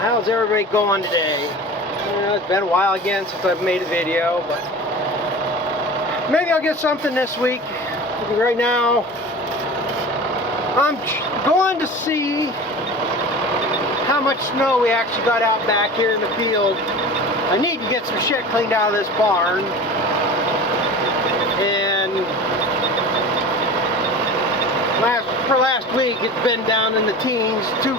how's everybody going today? It's been a while again since I've made a video, but maybe I'll get something this week. Right now, I'm going to see how much snow we actually got out back here in the field. I need to get some shit cleaned out of this barn. And for last week, it's been down in the teens. Too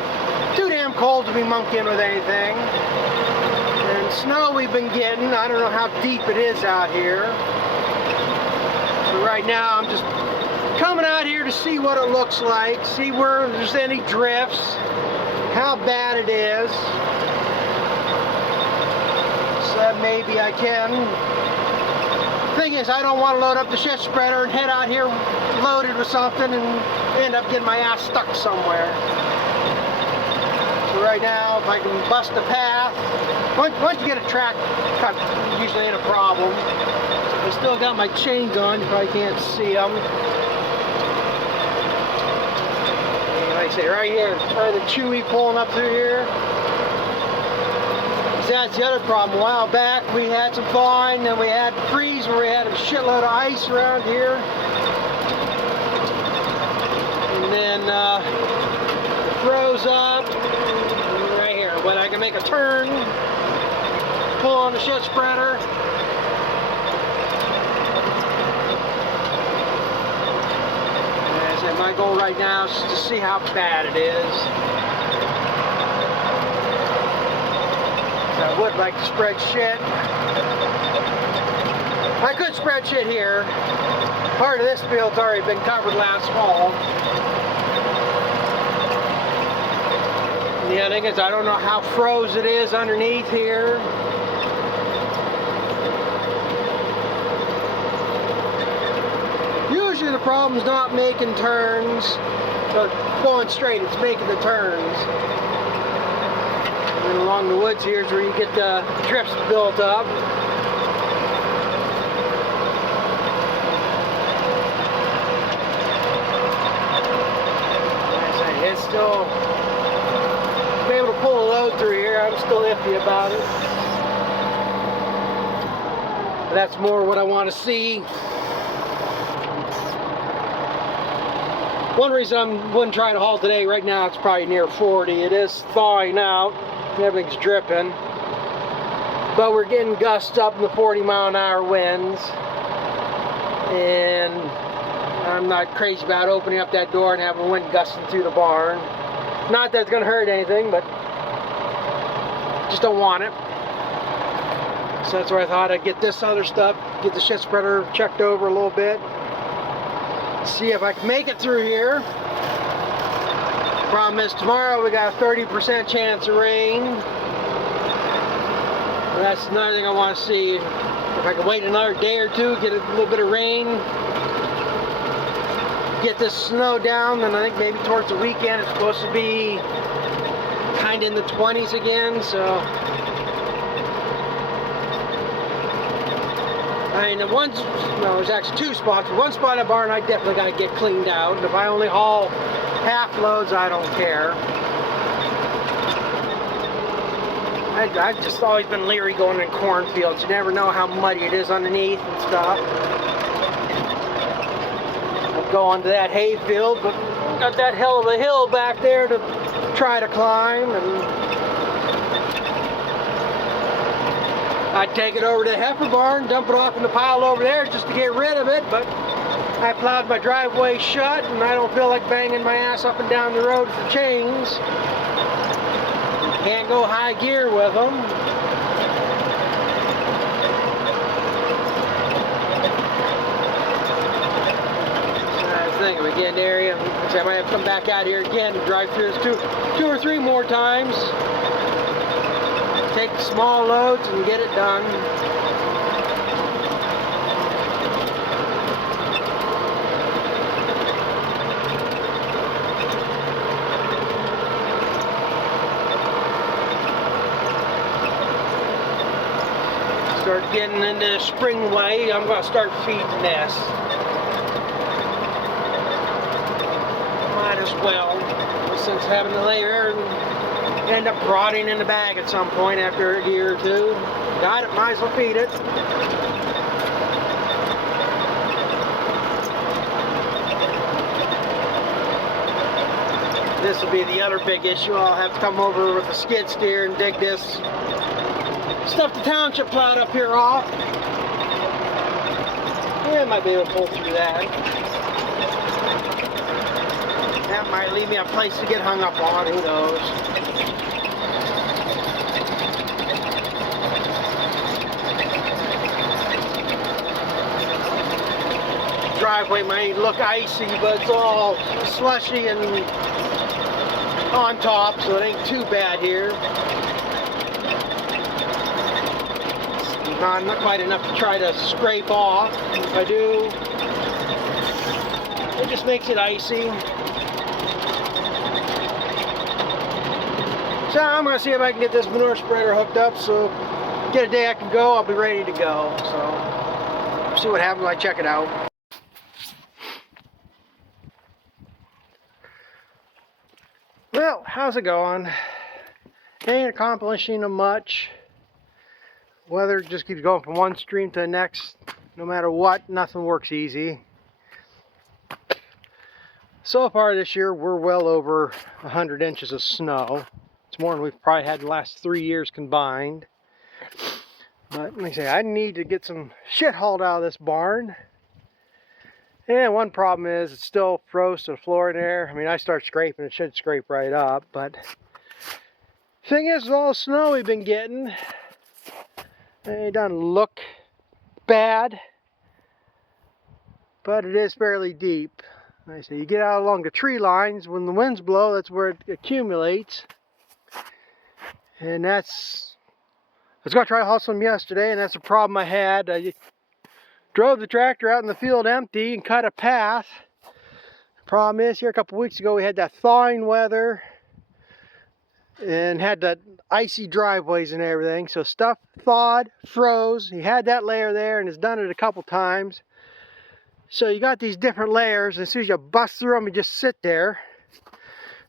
damn cold to be monkeying with anything. And snow we've been getting, I don't know how deep it is out here. So right now I'm just coming out here to see what it looks like, see where there's any drifts, how bad it is. So that maybe I can. Thing is, I don't want to load up the shit spreader and head out here loaded with something and end up getting my ass stuck somewhere. So right now, if I can bust a path, once you get a track cut, usually ain't a problem. I still got my chains on, you probably can't see them. And like I say, right here, try the chewy pulling up through here. That's the other problem. A while back we had some thawing, then we had freeze where we had a shitload of ice around here. And then it froze up right here. But I can make a turn, pull on the shit spreader. And I said, my goal right now is to see how bad it is. I would like to spread shit. I could spread shit here. Part of this field's already been covered last fall. The other thing is, I don't know how froze it is underneath here. Usually the problem's not making turns, but going straight, it's making the turns. And along the woods here is where you get the drifts built up. It's still, be able to pull a load through here. I'm still iffy about it. But that's more what I want to see. One reason I wouldn't try to haul today, right now it's probably near 40. It is thawing out. Everything's dripping, but we're getting gusts up in the 40-mile-an-hour winds, and I'm not crazy about opening up that door and having wind gusting through the barn. Not that it's going to hurt anything, but just don't want it. So that's where I thought I'd get this other stuff, get the shit spreader checked over a little bit, see if I can make it through here. Problem is, tomorrow we got a 30% chance of rain. And that's another thing I want to see. If I can wait another day or two, get a little bit of rain, get this snow down, then I think maybe towards the weekend it's supposed to be kind of in the 20s again. So, I mean, there's actually two spots. One spot in the barn I definitely got to get cleaned out. And if I only haul half loads, I don't care. I've just always been leery going in cornfields. You never know how muddy it is underneath and stuff. I'll go onto that hay field, but got that hell of a hill back there to try to climb, and I'd take it over to the heifer barn, dump it off in the pile over there just to get rid of it, but I plowed my driveway shut, and I don't feel like banging my ass up and down the road for chains. Can't go high gear with them. So I think if we get in the area, I might have to come back out here again to drive through this two or three more times. Take the small loads and get it done. Start getting into spring way, I'm going to start feeding this. Might as well, since having to lay there and End up rotting in the bag at some point after a year or two. Got it, might as well feed it. This will be the other big issue. I'll have to come over with a skid steer and dig this stuff the township plowed up here off. Yeah, I might be able to pull through that. That might leave me a place to get hung up on, who knows. Driveway might look icy, but it's all slushy and on top, so it ain't too bad here. It's not quite enough to try to scrape off. If I do, it just makes it icy. So I'm going to see if I can get this manure spreader hooked up, so get a day I can go, I'll be ready to go. So see what happens when I check it out. Well, how's it going? Ain't accomplishing much. Weather just keeps going from one stream to the next. No matter what, nothing works easy. So far this year, we're well over 100 inches of snow. It's more than we've probably had the last 3 years combined. But like I say, I need to get some shit hauled out of this barn. And one problem is it's still froze to the floor in there. I mean, I start scraping, it should scrape right up. But thing is, with all the snow we've been getting, it doesn't look bad, but it is fairly deep. Like I say, you get out along the tree lines, when the winds blow, that's where it accumulates. And I was going to try to haul some yesterday, and that's the problem I had. I drove the tractor out in the field empty and cut a path. The problem is, here a couple weeks ago, we had that thawing weather and had the icy driveways and everything. So stuff thawed, froze. He had that layer there and has done it a couple times. So you got these different layers, and as soon as you bust through them, you just sit there.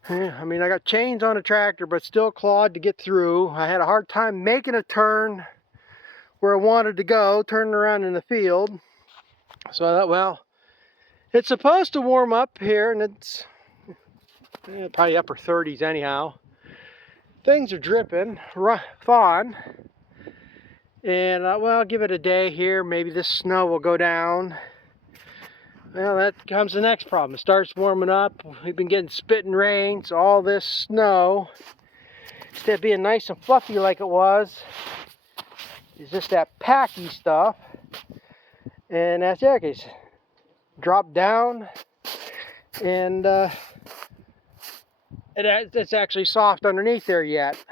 I mean, I got chains on the tractor, but still clawed to get through. I had a hard time making a turn where I wanted to go, turning around in the field. So I thought, well, it's supposed to warm up here, and it's probably upper 30s anyhow. Things are dripping, thawing. And well, I'll give it a day here. Maybe this snow will go down. Well, that comes the next problem. It starts warming up. We've been getting spitting rain, so all this snow, instead of being nice and fluffy like it was, is just that packy stuff. And that's it. It's dropped down, and it's actually soft underneath there yet.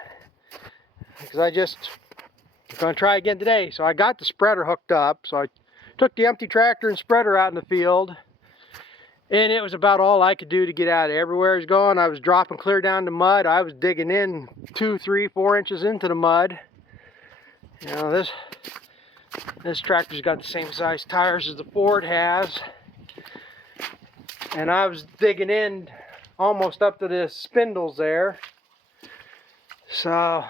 Because I'm going to try again today. So I got the spreader hooked up. So I took the empty tractor and spreader out in the field, and it was about all I could do to get out of everywhere I was going. I was dropping clear down to mud. I was digging in 2, 3, 4 inches into the mud. You know, this tractor's got the same size tires as the Ford has, and I was digging in almost up to the spindles there. So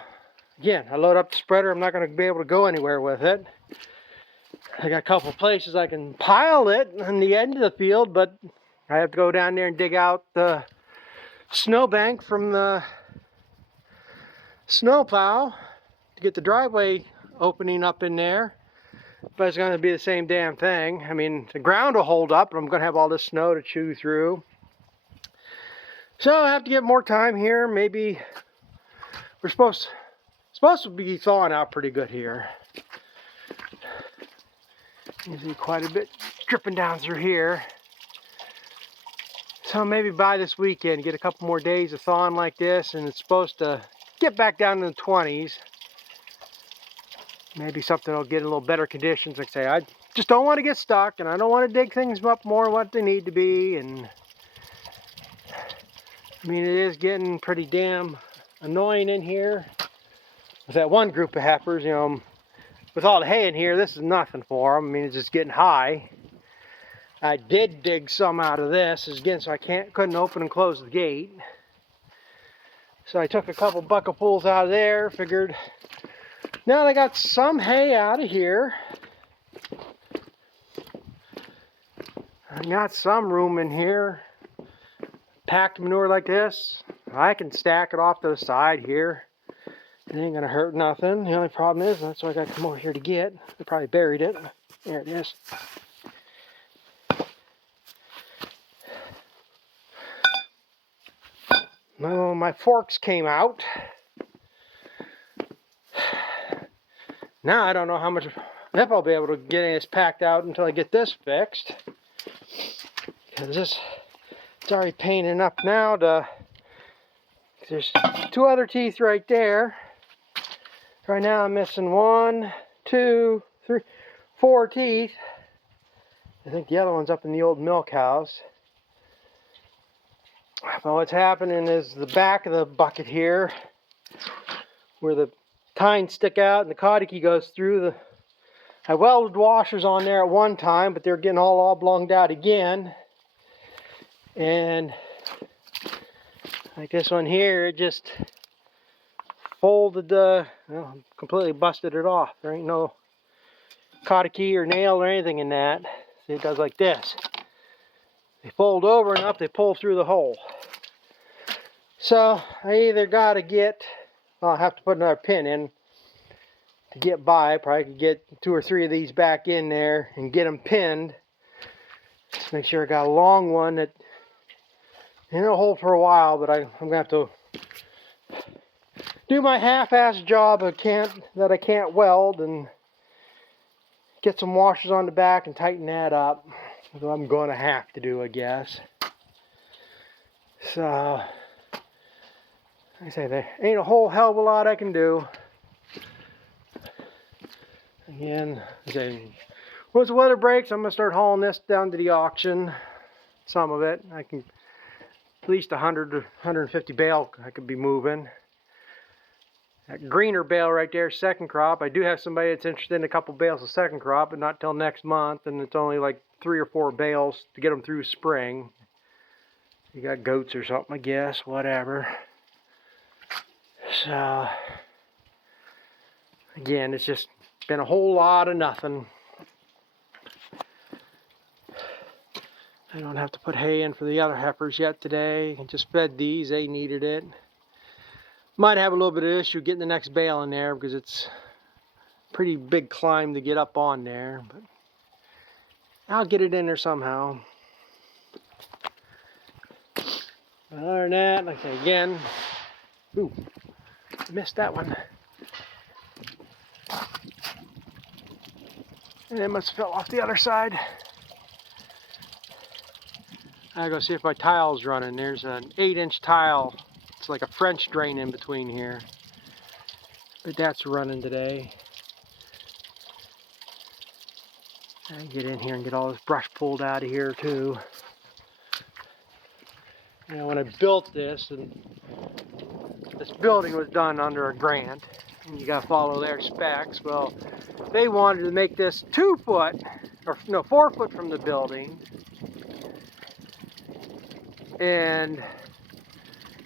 again, I load up the spreader. I'm not going to be able to go anywhere with it. I got a couple places I can pile it on the end of the field, but I have to go down there and dig out the snowbank from the snowplow to get the driveway opening up in there. But it's going to be the same damn thing. I mean, the ground will hold up, but I'm going to have all this snow to chew through. So I have to get more time here. Maybe we're supposed to be thawing out pretty good here. You see quite a bit dripping down through here. So maybe by this weekend, get a couple more days of thawing like this, and it's supposed to get back down to the 20s. Maybe something will get in a little better conditions. Like I say, I just don't want to get stuck, and I don't want to dig things up more than what they need to be. And I mean, it is getting pretty damn annoying in here with that one group of heifers. You know, with all the hay in here, this is nothing for them. I mean, it's just getting high. I did dig some out of this again, so I couldn't open and close the gate. So I took a couple bucketfuls out of there, figured now that I got some hay out of here, I got some room in here, packed manure like this, I can stack it off to the side here. It ain't gonna hurt nothing. The only problem is, that's what I gotta come over here to get. I probably buried it. There it is. No, my forks came out. Now I don't know how much, if I'll be able to get this packed out until I get this fixed. Because this, it's already painting up now to, there's 2 other teeth right there. Right now I'm missing 1, 2, 3, 4 teeth. I think the other one's up in the old milk house. But what's happening is the back of the bucket here, where the tines stick out and the codichy goes through, I welded washers on there at one time, but they're getting all oblonged out again. And like this one here, it just folded well, completely busted it off. There ain't no codichy or nail or anything in that. See, it does like this. They fold over enough, they pull through the hole. So I either got to get, well, I'll have to put another pin in to get by. Probably could get 2 or 3 of these back in there and get them pinned. Just make sure I got a long one that, it'll hold for a while, but I'm going to have to do my half-assed job that I can't weld and get some washers on the back and tighten that up. That's what I'm going to have to do, I guess. So, like I say, there ain't a whole hell of a lot I can do. Again, once the weather breaks, I'm going to start hauling this down to the auction. Some of it. I can, at least 100 to 150 bale I could be moving. That greener bale right there, second crop. I do have somebody that's interested in a couple bales of second crop, but not till next month. And it's only like 3 or 4 bales to get them through spring. You got goats or something, I guess, whatever. So, again, it's just been a whole lot of nothing. I don't have to put hay in for the other heifers yet today. I just fed these, they needed it. Might have a little bit of issue getting the next bale in there because it's a pretty big climb to get up on there. But I'll get it in there somehow. But other than that, like I say again, ooh, missed that one. And it must have fell off the other side. I gotta go see if my tile's running. There's an 8-inch tile. It's like a French drain in between here. But that's running today. I can get in here and get all this brush pulled out of here too. You know, when I built this, and this building was done under a grant, and you gotta follow their specs. Well, they wanted to make this 2 foot, or no, 4 foot from the building.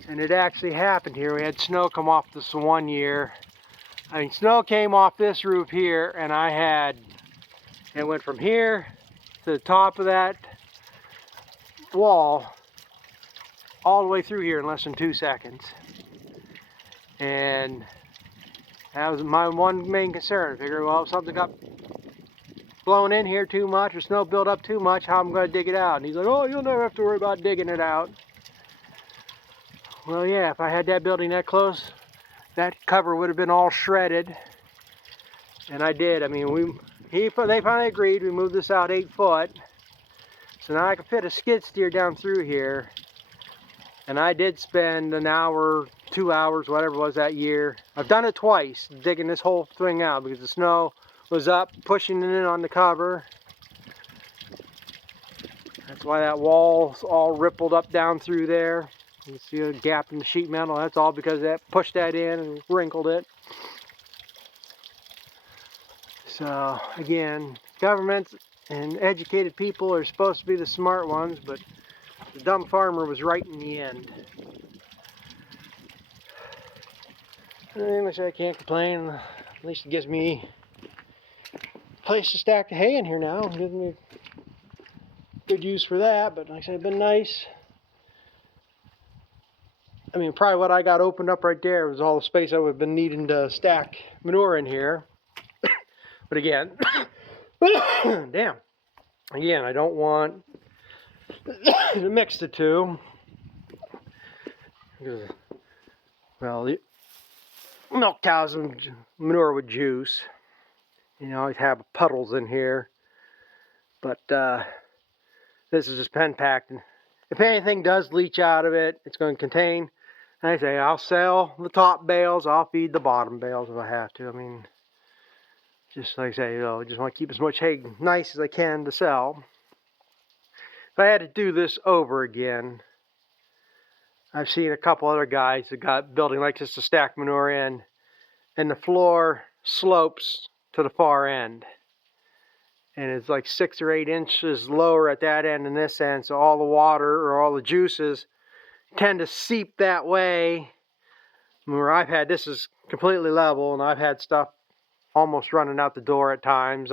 And it actually happened here. We had snow come off this one year. I mean, snow came off this roof here, and it went from here to the top of that wall all the way through here in less than 2 seconds. And that was my one main concern. I figured, well, if something got blown in here too much or snow built up too much, how I'm going to dig it out. And he's like, oh, you'll never have to worry about digging it out. Well, yeah, if I had that building that close, that cover would have been all shredded. And I did. I mean, they finally agreed. We moved this out 8 foot. So now I can fit a skid steer down through here. And I did spend an hour, 2 hours, whatever it was that year. I've done it twice, digging this whole thing out because the snow was up, pushing it in on the cover. That's why that wall's all rippled up down through there. You see a gap in the sheet metal. That's all because that pushed that in and wrinkled it. So again, governments and educated people are supposed to be the smart ones, but the dumb farmer was right in the end. And like I said, I can't complain. At least it gives me a place to stack the hay in here now. It gives me good use for that. But like I said, it's been nice. I mean, probably what I got opened up right there was all the space I would have been needing to stack manure in here. But again, damn. Again, I don't want to mix the two. Because, well, the milk cows and manure with juice. You know, always have puddles in here. But this is just pen packed. And if anything does leach out of it, it's going to contain. And I say, I'll sell the top bales. I'll feed the bottom bales if I have to. I mean, just like I say, you know, I just want to keep as much hay nice as I can to sell. If I had to do this over again, I've seen a couple other guys that got building like this to stack manure in, and the floor slopes to the far end. And it's like 6 or 8 inches lower at that end than this end, so all the water or all the juices tend to seep that way. Where I've had, this is completely level, and I've had stuff almost running out the door at times.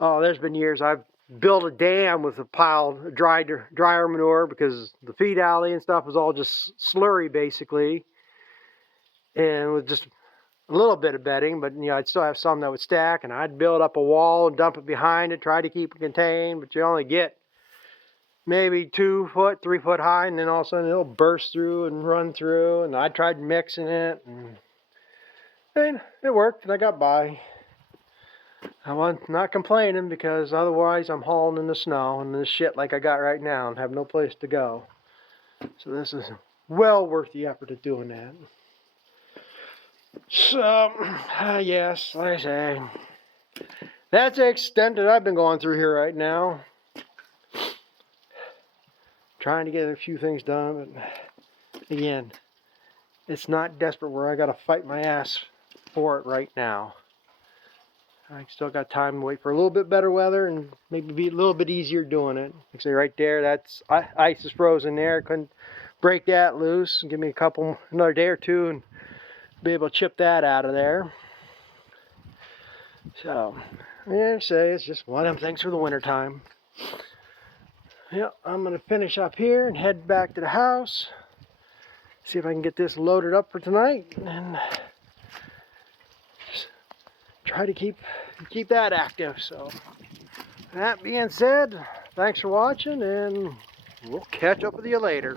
There's been years I've built a dam with a pile of dryer manure because the feed alley and stuff was all just slurry basically, and with just a little bit of bedding, but you know, I'd still have some that would stack, and I'd build up a wall and dump it behind it, try to keep it contained, but you only get maybe 2 foot, 3 foot high, and then all of a sudden it'll burst through and run through, and I tried mixing it, and it worked, and I got by. I was not complaining because otherwise I'm hauling in the snow and this shit like I got right now and have no place to go. So this is well worth the effort of doing that. So, yes, like I say, that's the extent that I've been going through here right now. Trying to get a few things done, but again, it's not desperate where I gotta fight my ass for it right now. I still got time to wait for a little bit better weather and maybe be a little bit easier doing it. Like I say, right there, that's ice is frozen there. Couldn't break that loose. Give me another day or two and be able to chip that out of there. So, yeah, I say it's just one of them things for the winter time. Yeah, I'm gonna finish up here and head back to the house. See if I can get this loaded up for tonight and just try to keep that active. So, that being said, thanks for watching, and we'll catch up with you later.